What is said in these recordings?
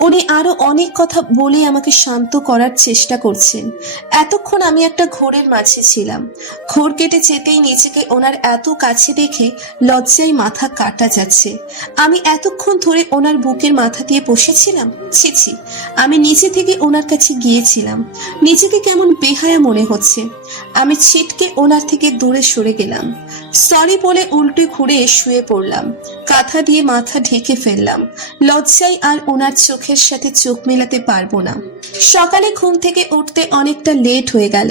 উনি আরো অনেক কথা বলে আমাকে শান্ত করার চেষ্টা করছেন। এতক্ষণ আমি একটা ঘোরের মাঝে ছিলাম। ঘোর কেটে যেতেই নিজেকে ওনার এত কাছে দেখে লজ্জায় মাথা কাটা যাচ্ছে। আমি এতক্ষণ ধরে ওনার বুকের মাথা দিয়ে বসেছিলাম। ছি ছি, আমি নিচে থেকে ওনার কাছে গিয়েছিলাম। নিজেকে কেমন বেহায়া মনে হচ্ছে। আমি ছিটকে ওনার থেকে দূরে সরে গেলাম। সরি বলে উল্টে ঘুরে শুয়ে পড়লাম। কাঁথা দিয়ে মাথা ঢেকে ফেললাম। লজ্জায় আর ওনার চোখের সাথে চোখ মেলাতে পারবো না। সকালে ঘুম থেকে উঠতে অনেকটা লেট হয়ে গেল।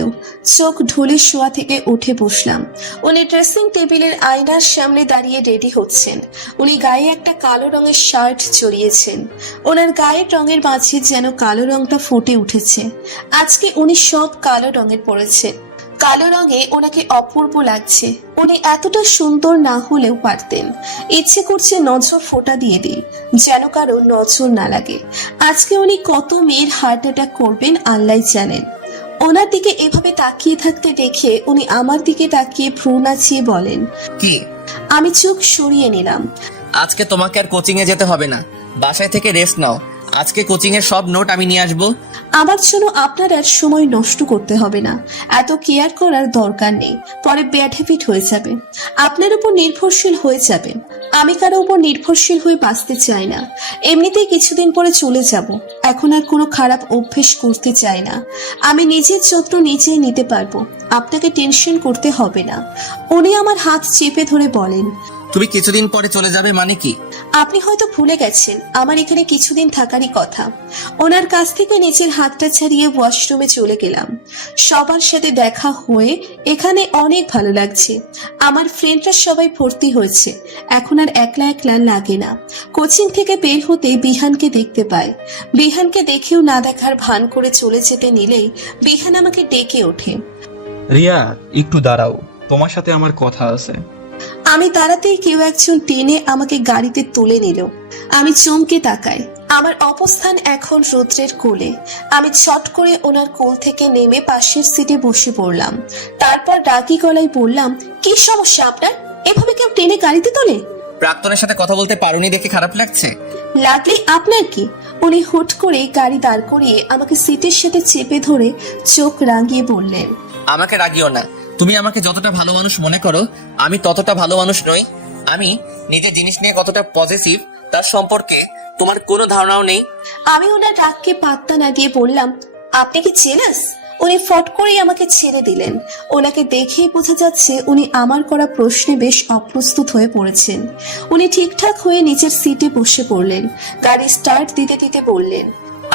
চোখ ঢুলে শোয়া থেকে উঠে বসলাম। উনি ড্রেসিং টেবিলের আয়নার সামনে দাঁড়িয়ে রেডি হচ্ছেন। উনি গায়ে একটা কালো রঙের শার্ট জড়িয়েছেন। ওনার গায়ের রঙের মাঝে যেন কালো রংটা ফুটে উঠেছে। আজকে উনি সব কালো রঙের পরেছেন। কালো রঙে ওনাকে অপূর্ব লাগছে। উনি এতটা সুন্দর না হলেও পারতেন। ইচ্ছে করছে নজর ফোঁটা দিয়ে দিই, যেন কারো নজর না লাগে। আজকে উনি কত মেয়ের হার্ট অ্যাটাক করবেন আল্লাহ জানেন। ওনার দিকে এভাবে তাকিয়ে থাকতে দেখে উনি আমার দিকে তাকিয়ে ভ্রু নাচিয়ে বলেন, কি? আমি চোখ সরিয়ে নিলাম। আজকে তোমাকে আর কোচিং এ যেতে হবে না, বাসায় থেকে রেস্ট নাও। আজকে কোচিং এর সব নোট আমি নিয়ে আসবো। আমার জন্য আপনার আর সময় নষ্ট করতে হবে না। এত কেয়ার করার দরকার নেই, পরে ব্যাড হ্যাবিট হয়ে যাবে। আপনার উপর নির্ভরশীল হয়ে যাবে। আমি কারো উপর নির্ভরশীল হয়ে বাঁচতে চাই না। এমনিতেই কিছুদিন পরে চলে যাব। এখন আর কোনো খারাপ অভ্যেস করতে চাই না। আমি নিজের যত্ন নিজেই নিতে পারবো। আপনাকে টেনশন করতে হবে না। উনি আমার হাত চেপে ধরে বলেন, তুমি কিছুদিন পরে চলে যাবে মানে কি? আপনি হয়তো ভুলে গেছেন আমার এখানে কিছুদিন থাকারই কথা। ওনার কাছ থেকে নিজের হাতটা ছাড়িয়ে ওয়াশরুমে চলে গেলাম। সবার সাথে দেখা হয়ে এখানে অনেক ভালো লাগছে। আমার ফ্রেন্ডরা সবাই ভর্তি হয়েছে। এখন আর একলা একলা লাগে না। কোচিং থেকে বের হতে বিহানকে দেখতে পাই। বিহানকে দেখেও না দেখার ভান করে চলে যেতে নিলেই বিহান আমাকে ডেকে ওঠে। রিয়া, একটু দাঁড়াও, তোমার সাথে আমার কথা আছে। আমি দাঁড়াতেই কেউ একজন টেনে আমাকে গাড়িতে তুলে নিল। আমি চমকে তাকাই। আমার অবস্থান এখন রৌদ্রের কোলে। আমি ছট করে ওনার কোল থেকে নেমে পাশের সিটে বসে পড়লাম। তারপর রাগী গলায় বললাম, কি সমস্যা আপনার? এভাবে কেউ টেনে গাড়িতে তোলে? প্রাক্তনের সাথে কথা বলতে পারোনি দেখে খারাপ লাগছে? লাগলে আপনার কি? উনি হুট করে গাড়ি দাঁড় করিয়ে আমাকে সিটের সাথে চেপে ধরে চোখ রাঙিয়ে বললেন, আমাকে রাগিও না। তুমি আমাকে যতটা ভালো মানুষ মনে করো, আমি ততটা ভালো মানুষ নই। আমি নিজের জিনিস নিয়ে কতটা পজিটিভ তার সম্পর্কে তোমার কোনো ধারণাও নেই। আমি ওনার রাগকে পাত্তা না দিয়ে বললাম, আপনি কি জেলাস? উনি ফট করেই আমাকে ছেড়ে দিলেন। ওনাকে দেখেই বোঝা যাচ্ছে উনি আমার করা প্রশ্নে বেশ অপ্রস্তুত হয়ে পড়েছেন। উনি ঠিকঠাক হয়ে নিচের সিটে বসে পড়লেন। গাড়ি স্টার্ট দিতে দিতে বললেন,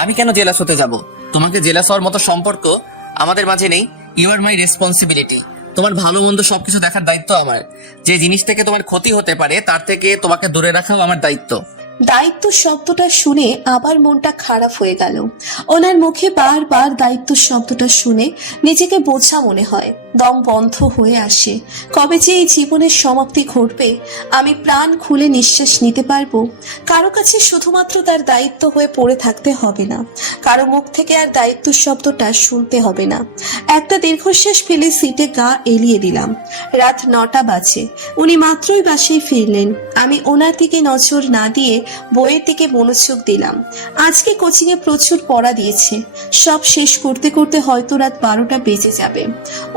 আমি কেন জেলাস হতে যাব? তোমাকে জেলাস হওয়ার মতো সম্পর্ক আমাদের মাঝে নেই। You are my responsibility. তোমার ভালো মন্দ সবকিছু দেখার দায়িত্ব আমার। যে জিনিস থেকে তোমার ক্ষতি হতে পারে তার থেকে তোমাকে দূরে রাখাও আমার দায়িত্ব। দায়িত্ব শব্দটা শুনে আবার মনটা খারাপ হয়ে গেল। ওনার মুখে বারবার দায়িত্ব শব্দটা শুনে নিজেকে বোঝা মনে হয়। দম বন্ধ হয়ে আসে। কবে যে এই জীবনের সমাপ্তি ঘটবে, আমি প্রাণ খুলে নিঃশ্বাস নিতে পারবো। কারো কাছে শুধুমাত্র তার দায়িত্ব হয়ে পড়ে থাকতে হবে না। কারো মুখ থেকে আর দায়িত্ব শব্দটা শুনতে হবে না। একটা দীর্ঘশ্বাস ফেলে সিটে গা এলিয়ে দিলাম। রাত 9টা বাজে। উনি মাত্রই বাসায় ফিরলেন। আমি ওনার দিকে নজর না দিয়ে বইয়ের দিকে মনোযোগ দিলাম। আজকে কোচিং এ প্রচুর পড়া দিয়েছে। সব শেষ করতে করতে হয়তো রাত 12টা বেজে যাবে।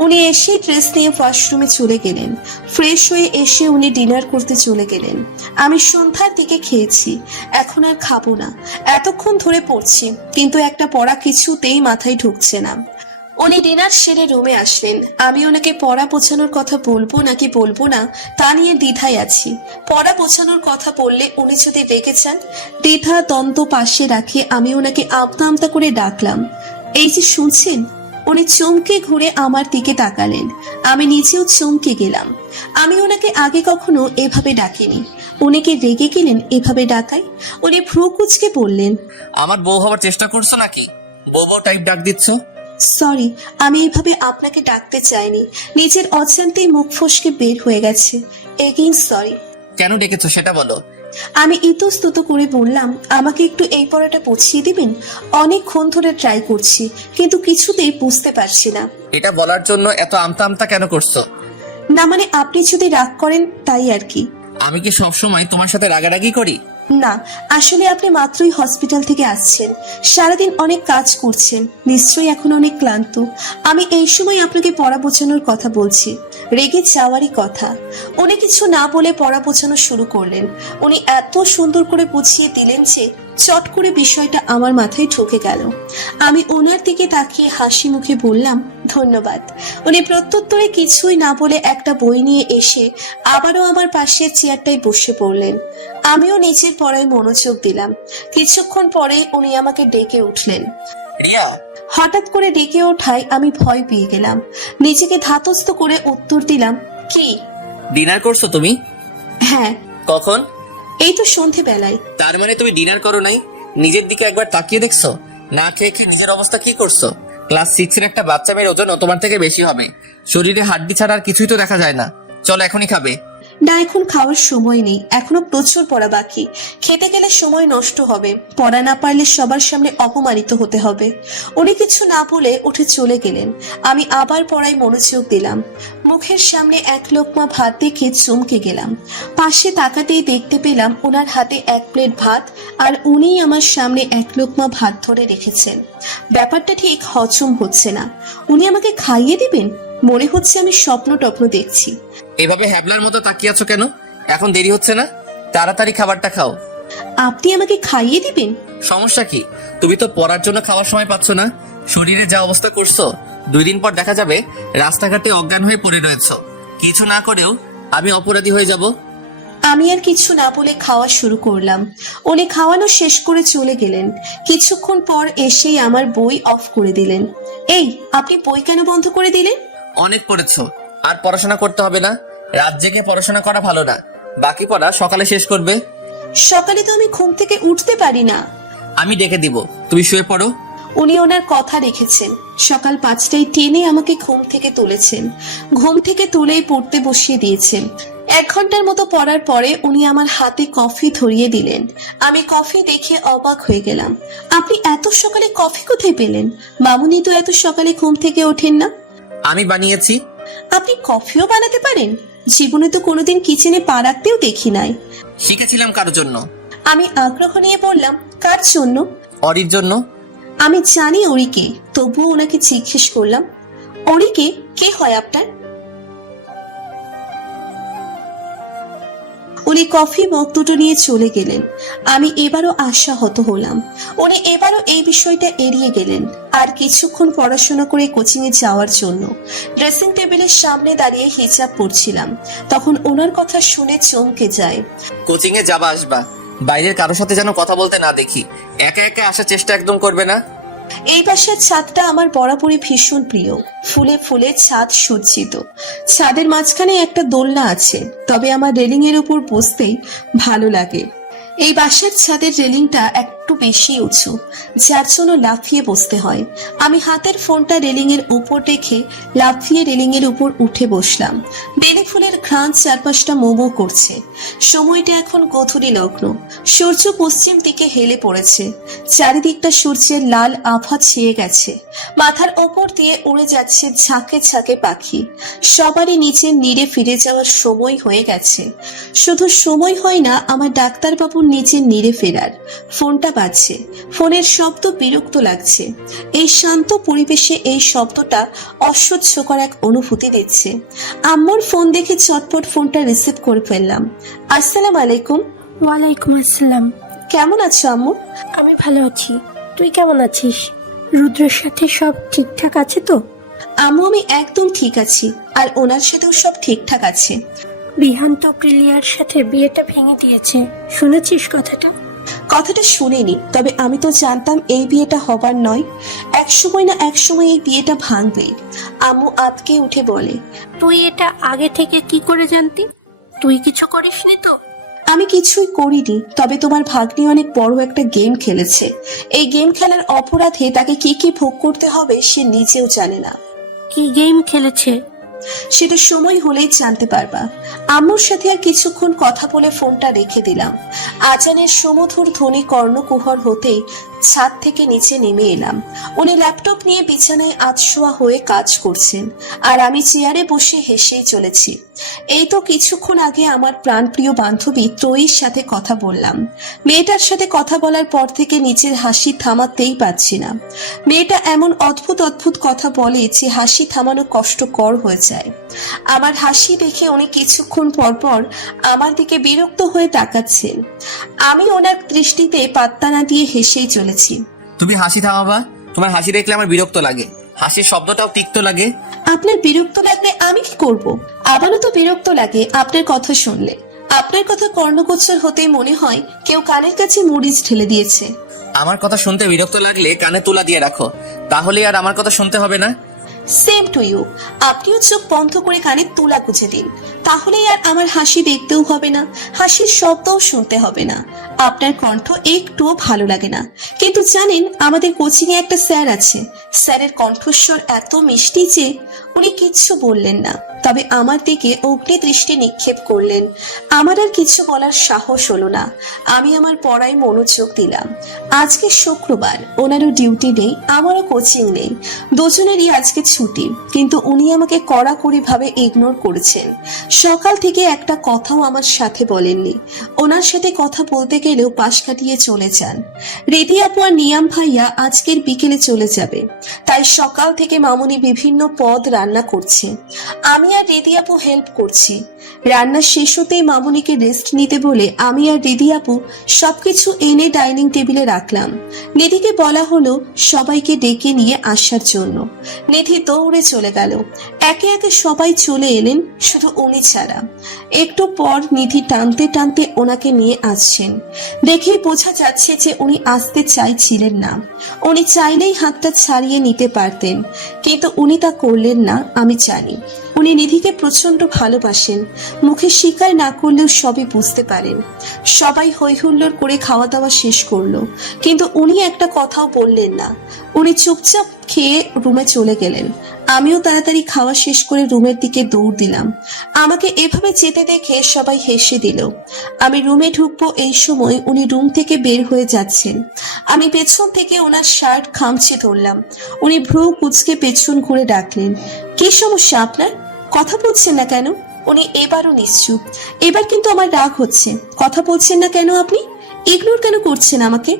উনি এসে ড্রেস নিয়ে ওয়াশরুমে চলে গেলেন। ফ্রেশ হয়ে এসে উনি ডিনার করতে চলে গেলেন। আমি সন্ধ্যার দিকে খেয়েছি। এখন আর খাবো না। এতক্ষণ ধরে পড়ছি, কিন্তু একটা পড়া কিছুতেই মাথায় ঢুকছে না। উনি ডিনার সেরে রুমে আসলেন। আমি ওনাকে পড়া বোঝানোর কথা বলবো নাকি বলবো না তা নিয়ে দ্বিধায় আছি। পড়া বোঝানোর কথা বললে উনি যদি রেগে যান, দ্বিধা দ্বন্দ্ব পাশে রাখে আমি ওনাকে আমতা আমতা করে ডাকলাম, এই যে শুনছেন? উনি চমকে ঘুরে আমার দিকে তাকালেন। আমি নিজেও চমকে গেলাম। আমি ওনাকে আগে কখনো এভাবে ডাকিনি। উনি কি রেগে গেলেন এভাবে ডাকায়? উনি ভ্রু কুঁচকে বললেন, আমার বউ হওয়ার চেষ্টা করছো নাকি? বউ বউ টাইপ ডাক দিচ্ছ? সরি, আমি এইভাবে আপনাকে ডাকতে চাইনি। নিজের অজান্তেই মুখ ফসকে বের হয়ে গেছে। Again sorry. কেন ডেকেছো সেটা বলো। আমি ইতস্তত করে বললাম, আমাকে একটু এই পড়াটা বুঝিয়ে দিবেন? অনেকক্ষণ ধরে ট্রাই করছি, কিন্তু কিছুতেই বুঝতে পারছি না। এটা বলার জন্য এত আমতা আমতা কেন করছো? না মানে আপনি যদি রাগ করেন তাই আর কি। আমি কি সবসময় তোমার সাথে রাগারাগি করি? না, আসলে আপনি মাত্রই হসপিটাল থেকে আসছেন, সারাদিন অনেক কাজ করছেন, নিশ্চয়ই এখন অনেক ক্লান্ত। আমি এই সময় আপনাকে পড়া বোঝানোর কথা বলছি, রেগে যাওয়ারই কথা। উনি কিছু না বলে পড়া বোঝানো শুরু করলেন। উনি এত সুন্দর করে বুঝিয়ে দিলেন যে চট করে বিষয়টা আমার মাথায় ঢুকে গেল। আমি ওনার দিকে তাকিয়ে হাসি মুখে বললাম, ধন্যবাদ। উনি প্রত্যুত্তরে কিছুই না বলে একটা বই নিয়ে এসে আবারও আমার পাশের চেয়ারটায় বসে পড়লেন। আমিও নিচের পড়ায় মনোযোগ দিলাম। কিছুক্ষণ পরে উনি আমাকে ডেকে উঠলেন। রিয়া, হঠাৎ করে ডেকে ওঠায় আমি ভয় পেয়ে গেলাম। নিজেকে ধাতস্থ করে উত্তর দিলাম, কি? ডিনার করছো তুমি? হ্যাঁ। কখন? এই তো সন্ধেবেলায়। তার মানে তুমি ডিনার করো নাই? নিজের দিকে একবার তাকিয়ে দেখছো? না খেয়ে খেয়ে নিজের অবস্থা কি করছো? ক্লাস 6 এর একটা বাচ্চা মেয়ের ওজন তোমার থেকে বেশি হবে। শরীরে হাড্ডি ছাড়া আর কিছুই তো দেখা যায় না। চলো এখনই খাবে। না, এখন খাওয়ার সময় নেই, এখনো প্রচুর পড়া বাকি। খেতে গেলে সময় নষ্ট হবে, পড়া না পারলে সবার সামনে অপমানিত হতে হবে। উনি কিছু না বলে উঠে চলে গেলেন। আমি আবার পড়ায় মনোযোগ দিলাম। মুখের সামনে এক লোকমা ভাত দেখে চমকে গেলাম। পাশে তাকাতেই দেখতে পেলাম ওনার হাতে এক প্লেট ভাত, আর উনিই আমার সামনে এক লোকমা ভাত ধরে রেখেছেন। ব্যাপারটা ঠিক হজম হচ্ছে না। উনি আমাকে খাইয়ে দিবেন? মনে হচ্ছে আমি স্বপ্ন টপ্ন দেখছি। এভাবে হ্যাবলার মতো তাকিয়ে আছো কেন? এখন দেরি হচ্ছে না? তাড়াতাড়ি খাবারটা খাও। আপনি আমাকে খাইয়ে দিবেন? সমস্যা কি? তুমি তো পড়ার জন্য খাওয়ার সময় পাচ্ছ না। শরীরে যা অবস্থা করছো, 2 দিন পর দেখা যাবে রাস্তাঘাটে অজ্ঞান হয়ে পড়ে রয়েছো। কিছু না করেও আমি অপরাধী হয়ে যাব। আমি আর কিছু না বলে খাওয়া শুরু করলাম। উনি খাওয়ানো শেষ করে চলে গেলেন। কিছুক্ষণ পর এসেই আমার বই অফ করে দিলেন। এই, আপনি বই কেন বন্ধ করে দিলেন? অনেক পড়েছো, আর পড়াশোনা করতে হবে না। রাত জেগে পড়াশোনা করা ভালো না। বাকি পড়া সকালে শেষ করবে। সকালে তো আমি ঘুম থেকে উঠতে পারি না। আমি ডেকে দিব, তুমি শুয়ে পড়ো। উনি ওনার কথা রেখেছেন। সকাল 5টায় টেনে আমাকে ঘুম থেকে তুলেছেন। ঘুম থেকে তুলেই পড়তে বসিয়ে দিয়েছেন। 1 ঘন্টার মতো পড়ার পরে উনি আমার হাতে কফি ধরিয়ে দিলেন। আমি কফি দেখে অবাক হয়ে গেলাম। আপনি এত সকালে কফি কোথায় পেলেন? মামুনি তো এত সকালে ঘুম থেকে ওঠেন না। আমি বানিয়েছি। আপনি কফিও বানাতে পারেন? জীবনে তো কোনোদিন কিচেনে পা রাখতেও দেখি নাই। শিখেছিলাম কারোর জন্য। আমি আগ্রহ নিয়ে বললাম, কার জন্য? অরির জন্য। আমি জানি ওরিকে, তবুও ওনাকে জিজ্ঞেস করলাম, ওরিকে কে হয় আপনার? উনি কফি মগ দুটো নিয়ে চলে গেলেন। আমি এবারও আশাহত হলাম। উনি এবারও এই বিষয়টা এড়িয়ে গেলেন। আর কিছুক্ষণ পড়াশোনা করে কোচিং এ যাওয়ার জন্য ড্রেসিং টেবিলের সামনে দাঁড়িয়ে হিজাব পড়ছিলাম। তখন ওনার কথা শুনে চমকে যায়। কোচিং এ যাবা আসবা, বাইরের কারোর সাথে যেন কথা বলতে না দেখি। একা একা আসার চেষ্টা একদম করবে না। এই বাসার ছাদটা আমার বরাবরই ভীষণ প্রিয়। ফুলে ফুলে ছাদ সজ্জিত। ছাদের মাঝখানে একটা দোলনা আছে, তবে আমার রেলিং এর উপর বসতেই ভালো লাগে। এই বাসার ছাদের রেলিংটা একটু বেশি উঁচু, যার জন্য লাফিয়ে বসতে হয়। আমি হাতের ফোনটা রেলিং এর উপর রেখে লাফিয়ে রেলিং এর উপর উঠে বসলাম। বেলি ফুলের ঘ্রাণ চারপাশটা মোমো করছে। সময়টা এখন গধূলি লগ্ন। সূর্য পশ্চিম দিকে হেলে পড়েছে। চারিদিকটা সূর্যের লাল আভা ছেয়ে গেছে। মাথার ওপর দিয়ে উড়ে যাচ্ছে ঝাঁকে ঝাঁকে পাখি। সবারই নিচের নীড়ে ফিরে যাওয়ার সময় হয়ে গেছে। শুধু সময় হয় না, আমার ডাক্তারবাবুর নিচের নীড়ে ফেরার। ফোনটা বাজছে। ফোনের শব্দ বিরক্ত লাগছে। এই শান্ত পরিবেশে এই শব্দটা অসহ্যকর এক অনুভূতি দিচ্ছে। আম্মুর ফোন দেখে চটপট ফোনটা রিসিভ করে ফেললাম। আসসালামু আলাইকুম। ওয়ালাইকুম আসসালাম। কেমন আছো আম্মু? আমি ভালো আছি, তুই কেমন আছিস? রুদ্রের সাথে সব ঠিকঠাক আছে তো? আম্মু, আমি একদম ঠিক আছি, আর ওনার সাথেও সব ঠিকঠাক আছে। বিহান তো প্রিলিয়ার সাথে বিয়েটা ভেঙে দিয়েছে, শুনেছিস কথাটা? কথাটা শুনিনি, তবে আমি তো জানতাম এই বিয়েটা হবার নয়। এক সময় না এক সময় এই বিয়েটা ভাঙবে। আম্মু আতকে উঠে বলে, তুই এটা আগে থেকে কি করে জানতি? তুই কিছু করিসনি তো? আমি কিছুই করিনি, তবে তোমার ভাগ্নি অনেক বড় একটা গেম খেলেছে। এই গেম খেলার অপরাধে তাকে কি কি ভোগ করতে হবে সে নিজেও জানে না। কি গেম খেলেছে? সেটা সময় হলেই জানতে পারবা। আম্মুর সাথে আর কিছুক্ষণ কথা বলে ফোনটা রেখে দিলাম। আজানের সুমধুর ধ্বনি কর্ণকুহর হতেই ছাদ থেকে নিচে নেমে এলাম। উনি ল্যাপটপ নিয়ে বিছানায় আধশোয়া হয়ে কাজ করছেন, আর আমি চেয়ারে বসে হেসেই চলেছি। এই তো কিছুক্ষণ আগে আমার প্রাণপ্রিয় বান্ধবী ত্রয়ীর সাথে কথা বললাম। মেয়েটার সাথে কথা বলার পর থেকে নিজের হাসি থামাতেই পারছি না। মেয়েটা এমন অদ্ভুত অদ্ভুত কথা বলে যে হাসি থামানো কষ্টকর হয়ে যায়। আমার হাসি দেখে উনি কিছুক্ষণ পর পর আমার দিকে বিরক্ত হয়ে তাকাচ্ছেন। আমি ওনার দৃষ্টিতে পাত্তা না দিয়ে হেসেই চলেছি। তুমি হাসি থামাবা? তোমার হাসি দেখলে আমার বিরক্ত লাগে, হাসির শব্দটাও তিক্ত লাগে। আপনার বিরক্ত লাগলে আমি কি করব? আবারও তো বিরক্ত লাগে আপনার কথা শুনলে। আপনার কথা কর্ণগোচর হতেই মনে হয় কেউ কানের কাছে মরিচ ঢেলে দিয়েছে। আমার কথা শুনতে বিরক্ত লাগলে কানে তুলা দিয়ে রাখো, তাহলে আর আমার কথা শুনতে হবে না। Same to you. আপনিও চোখ বন্ধ করে কানে তুলা গুঁজে দিন, তাহলেই আর আমার হাসি দেখতেও হবে না, হাসির শব্দও শুনতে হবে না। আপনার কণ্ঠ একটুও ভালো লাগে না, কিন্তু জানেন আমাদের কোচিং এ একটা স্যার আছে। স্যারের কণ্ঠস্বর এত মিষ্টি যে উনি কিচ্ছু বললেন না, তবে আমার দিকে অগ্নি দৃষ্টি নিক্ষেপ করলেন। আমার আর কিছু বলার সাহস হলো না। আমি আমার পড়ায় মনোযোগ দিলাম। আজকে শুক্রবার, ওনারও ডিউটি নেই, আমারও কোচিং নেই, দুজনেরই আজকে ছুটি, কিন্তু উনি আমাকে কড়াকড়ি ভাবে ইগনোর করেছেন। সকাল থেকে একটা কথাও আমার সাথে বলেননি। ওনার সাথে কথা বলতে গেলেও পাশ কাটিয়ে চলে যান। রিদি আপু আর নিয়াম ভাইয়া আজকের বিকেলে চলে যাবে, তাই সকাল থেকে মামুনি বিভিন্ন পদ রান্না করছে। আমি আর রিদি আপু হেল্প করছি। রান্না শেষ হতেই মামুনিকে রেস্ট নিতে বলে আমি আর রিদি আপু সবকিছু এনে ডাইনিং টেবিলে রাখলাম। নিধিকে বলা হলো সবাইকে ডেকে নিয়ে আসার জন্য। নিধি দৌড়ে চলে গেল। একে একে সবাই চলে এলেন, শুধু উনি ছাড়া। একটু পর নিধি টানতে টানতে ওনাকে নিয়ে আসছেন। দেখেই বোঝা যাচ্ছে যে উনি আসতে চাইছিলেন না। উনি চাইলেই হাতটা ছাড়িয়ে নিতে পারতেন, কিন্তু উনি তা করলেন না। আমি জানি উনি নিধিকে প্রচন্ড ভালোবাসেন, মুখে স্বীকার না করলেও সবই বুঝতে পারেন। সবাই হই হুল্লোড় করে খাওয়া দাওয়া শেষ করলো, কিন্তু উনি একটা কথাও বললেন না। উনি চুপচাপ খেয়ে রুমে চলে গেলেন। আমিও তাড়াতাড়ি খাওয়া শেষ করে রুমের দিকে দৌড় দিলাম। আমাকে এভাবে যেতে দেখে সবাই হেসে দিল। আমি রুমে ঢুকবো এই সময় উনি রুম থেকে বের হয়ে যাচ্ছেন। আমি পেছন থেকে ওনার শার্ট খামচে ধরলাম। উনি ভ্রু কুঁচকে পেছন ঘুরে ডাকলেন, কি সমস্যা আপনার? কথা বলছেন না কেন? উনি এবারও নিশ্চুপ। এবার কিন্তু আমার রাগ হচ্ছে। কথা বলছেন না কেন আপনি? ইগনোর কেন করছেন আমাকে?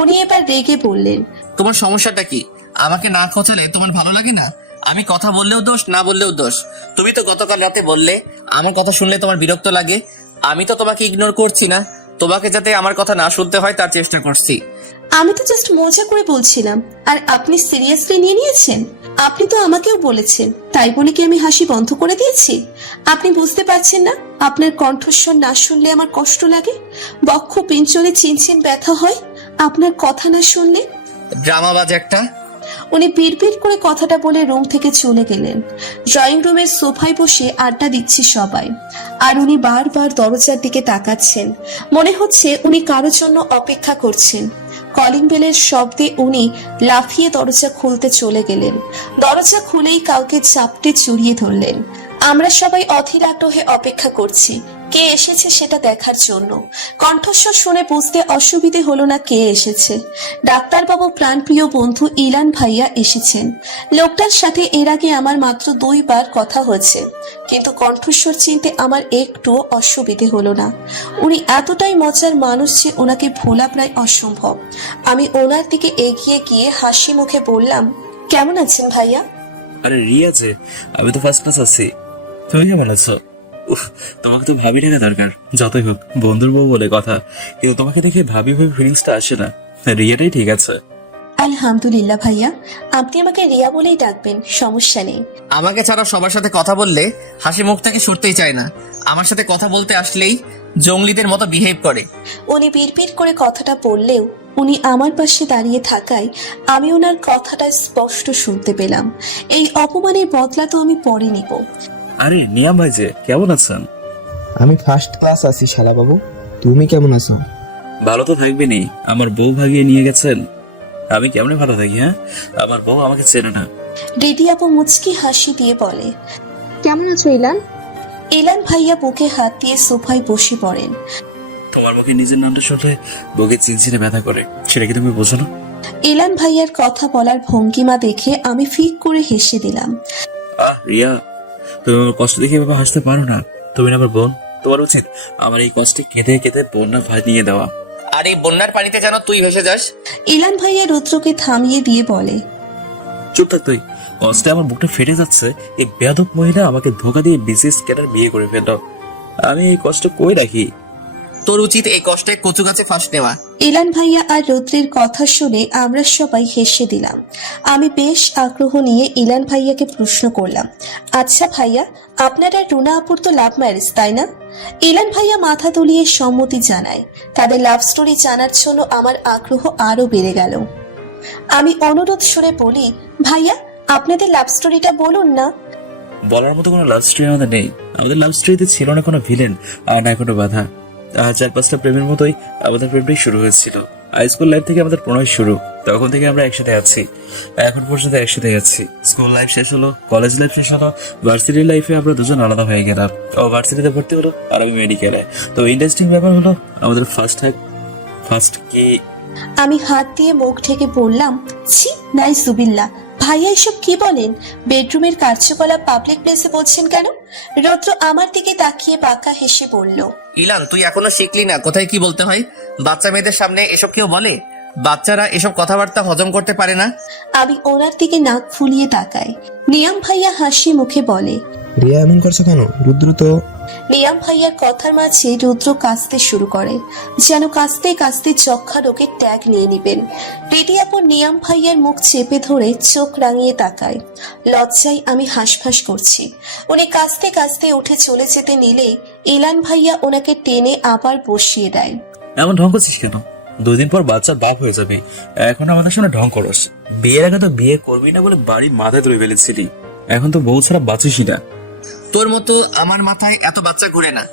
উনি এবার রেগে বললেন, তোমার সমস্যাটা কি? আমাকে না খোঁচালে তোমার ভালো লাগে না? আমি কথা বললেও দোষ, না বললেও দোষ। তুমি তো গতকাল রাতে বললে আমার কথা শুনলে তোমার বিরক্ত লাগে। আমি তো তোমাকে ইগনোর করছি না, তোমাকে যাতে আমার কথা না শুনতে হয় তার চেষ্টা করছি। আমি তো জাস্ট মজা করে বলছিলাম, আর আপনি সিরিয়াসলি নিয়ে নিয়েছেন। আপনি তো আমাকেও বলেছেন, তাই বলে কি আমি হাসি বন্ধ করে দিয়েছি? আপনি বুঝতে পারছেন না আপনার কণ্ঠস্বর না শুনলে আমার কষ্ট লাগে, বক্ষ পিঞ্চলে চিনচিন ব্যথা হয় আপনার কথা না শুনলে। ড্রামাবাজ একটা। উনি বিড়বিড় করে কথাটা বলে রুম থেকে চলে গেলেন। ড্রয়িং রুমের সোফায় বসে আড্ডা দিচ্ছি সবাই, আর উনি বারবার দরজার দিকে তাকাচ্ছেন। মনে হচ্ছে উনি কারোর জন্য অপেক্ষা করছেন। কলিং বেলের শব্দে উনি লাফিয়ে দরজা খুলতে চলে গেলেন। দরজা খুলেই কাউকে চাপটে জড়িয়ে ধরলেন। আমরা সবাই অধীর আগ্রহে অপেক্ষা করছি কে এসেছে সেটা দেখার জন্য। কণ্ঠস্বর শুনে বুঝতে অসুবিধে হলো না কে এসেছে। ডাক্তারবাবু প্রাণপ্রিয় বন্ধু ইলান ভাইয়া এসেছেন। লোকটার সাথে এর আগে আমার মাত্র 2 বার কথা হয়েছে, কিন্তু কণ্ঠস্বর চিনতে আমার একটুও অসুবিধে হলো না। উনি এতটাই মজার মানুষ যে ওনাকে ভোলা প্রায় অসম্ভব। আমি ওনার দিকে এগিয়ে গিয়ে হাসি মুখে বললাম, কেমন আছেন ভাইয়া? আরে রিয়া যে, আমি তো ফার্স্ট ক্লাস আছি। তুমি কেমন আছো? উফ, তোমাকে তো ভাবি ডাকা দরকার। যতই হোক বন্ধুর বউ বলে কথা, কিন্তু তোমাকে দেখে ভাবি ভাবি ফিলিংসটা আসে না। রিয়াটাই ঠিক আছে। আলহামদুলিল্লাহ ভাইয়া, আপনি আমাকে রিয়া বলেই ডাকবেন, সমস্যা নেই। আমাকে ছাড়া সবার সাথে কথা বললে হাসি মুখ থেকে সরতেই চায় না। আমার সাথে কথা বলতে আসলেই জঙ্গলিদের মতো বিহেভ করে। উনি বিড়বিড় করে কথাটা বললেও উনি আমার পাশে দাঁড়িয়ে থাকায় আমি ওনার কথাটা স্পষ্ট শুনতে পেলাম। এই অপমানের বদলা তো আমি পরে নিব। আরে নিয়াম ভাই যে, কেমন আছেন? আমি ফার্স্ট ক্লাস আছি শালা বাবু, তুমি কেমন আছো? ভালো তো থাকবেনি, আমার বউ ভাগিয়ে নিয়ে গেছেন। আমি কেমনে ভালো থাকি? হ্যাঁ, আমার বউ আমাকে চেনে না। রিদি আপু মুচকি হাসি দিয়ে বলে, কেমন আছো ইলান? ইলান ভাইয়া বুকে হাত দিয়ে সোফায় বসে পড়েন। তোমার মুখে নিজের নামটা শুনলে বুকে চিনচিনে ব্যথা করে, সেটা কি তুমি বোঝো না? ইলান ভাইয়ার কথা বলার ভঙ্গিমা দেখে আমি ফিক করে হেসে দিলাম। রিয়া, তুমি আমার কষ্ট দেখে এভাবে হাসতে পারো না। তুমি না আমার বোন, তোমার উচিত আমার এই কষ্টে কেঁদে কেঁদে বন্যা ভাই নিয়ে দেওয়া। আর এই বন্যার পানিতে যেন তুই ভেসে যাস। ইলান ভাইয়া রুদ্রকে থামিয়ে দিয়ে বলে, চুপ থাক তুই, কষ্টে আমার বুকটা ফেটে যাচ্ছে। এই বেয়াদব মহিলা আমাকে ধোকা দিয়ে বিসিএস ক্যাডার বিয়ে করে ফেলল। আমি এই কষ্ট কই রাখি? তোর উচিত এই কষ্টে কচু গাছে ফাঁস নেওয়া। ইলান ভাইয়া আর রুদ্রের কথা শুনে আমরা সবাই হেসে দিলাম। আমি বেশ আগ্রহ নিয়ে ইলান ভাইয়াকে প্রশ্ন করলাম, আচ্ছা ভাইয়া, আপনার আর রুনা আপুর তো লাভ ম্যারেজ তাই না? ইলান ভাইয়া মাথা দুলিয়ে সম্মতি জানায়। তাদের লাভ স্টোরি জানার জন্য আমার আগ্রহ আরো বেড়ে গেল। আমি অনুরোধ সুরে বলি, ভাইয়া আপনাদের লাভ স্টোরিটা বলুন না। বলার মতো কোনো লাভ স্টোরি আমাদের নেই। আমাদের লাভ স্টোরিতে ছিল না কোনো ভিলেন আর না কোনো বাধা। 4-5টা প্রেমের মতোই আমাদের প্রেমটাই শুরু হয়েছিল। হাই স্কুল লাইফ থেকে আমাদের প্রণয় শুরু, তখন থেকে আমরা একসাথে আছি, এখন পর্যন্ত একসাথে আছি। স্কুল লাইফ শেষ হলো, কলেজ লাইফ শেষ হলো, ভার্সিটি লাইফে আমরা দুজন আলাদা হয়ে গেলাম। ও ভার্সিটিতে ভর্তি হলো আর আমি মেডিকেলে। তো ইন্টারেস্টিং ব্যাপার হলো আমাদের ফার্স্ট কি। আমি হাত দিয়ে মুখ ঢেকে বললাম, ছি নাইজুবিল্লাহ, ভাইয়া এসব কি বলেন? বেডরুমের কার্যকলাপ পাবলিক প্লেসে বলছেন কেন? রৌদ্র আমার দিকে তাকিয়ে বাঁকা হেসে বলল, ইলান, তুই এখনো শিখলি না কোথায় কি বলতে হয়। বাচ্চা মেয়েদের সামনে এসব কেউ বলে? বাচ্চারা এসব কথাবার্তা হজম করতে পারে না। আমি ওনার দিকে নাক ফুলিয়ে তাকাই। নিয়াম ভাইয়া হাসি মুখে বলে, রিয়া এমন করছো কেন? রুদ্র তো। নিয়াম ভাইয়ার কথার মাঝে রুদ্র কাঁদতে শুরু করে, যেন কাঁদতে কাঁদতে যক্ষা রোগের ট্যাগ নিয়ে নিবেন। রেডি আপর নিয়াম ভাইয়ার মুখ চেপে ধরে চোখ রাঙিয়ে তাকায়। লজ্জায় আমি হাঁসফাঁস করছি। উনি কাঁদতে কাঁদতে উঠে চলে যেতে নিলেই ইলান ভাইয়া ওনাকে টেনে আবার বসিয়ে দেয়। এমন ঢং করছিস কেন? 2 দিন পর বাচ্চার বাপ হয়ে যাবে, এখন আমাদের সামনে ঢং করস। বিয়ের আগে তো বিয়ে করবি না বলে বাড়ি মাথায় তুলে ফেলেছিলি, এখন তো বউ ছাড়া বাঁচিসই না। তোর মতো আমার মাথায় এত বাচ্চা ঘুরে না।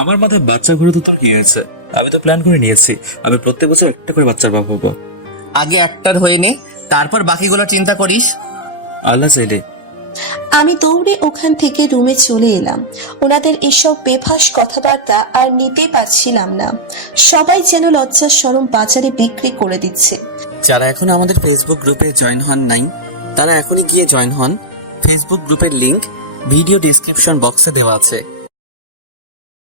আমার মাথায় বাচ্চা ঘুরে তো তোর কি হয়েছে? আমি তো প্ল্যান করে নিয়েছি, আমি প্রত্যেক বছর একটা করে বাচ্চার বাপ হবো। আগে একটার হয়ে নে, তারপর বাকিগুলো চিন্তা করিস। আল্লাহ চাইলে। আমি দৌড়ে ওখান থেকে রুমে চলে এলাম। ওনাদের এসব বেফাস কথাবার্তা আর নিতে পারছিলাম না। সবাই যেন লজ্জার শরম বাজারে বিক্রি করে দিচ্ছে। যারা এখন আমাদের ফেসবুক গ্রুপে জয়েন হন নাই, তারা এখনই গিয়ে জয়েন হন। ফেসবুক গ্রুপের লিংক ভিডিও ডেসক্রিপশন বক্সে দেওয়া আছে।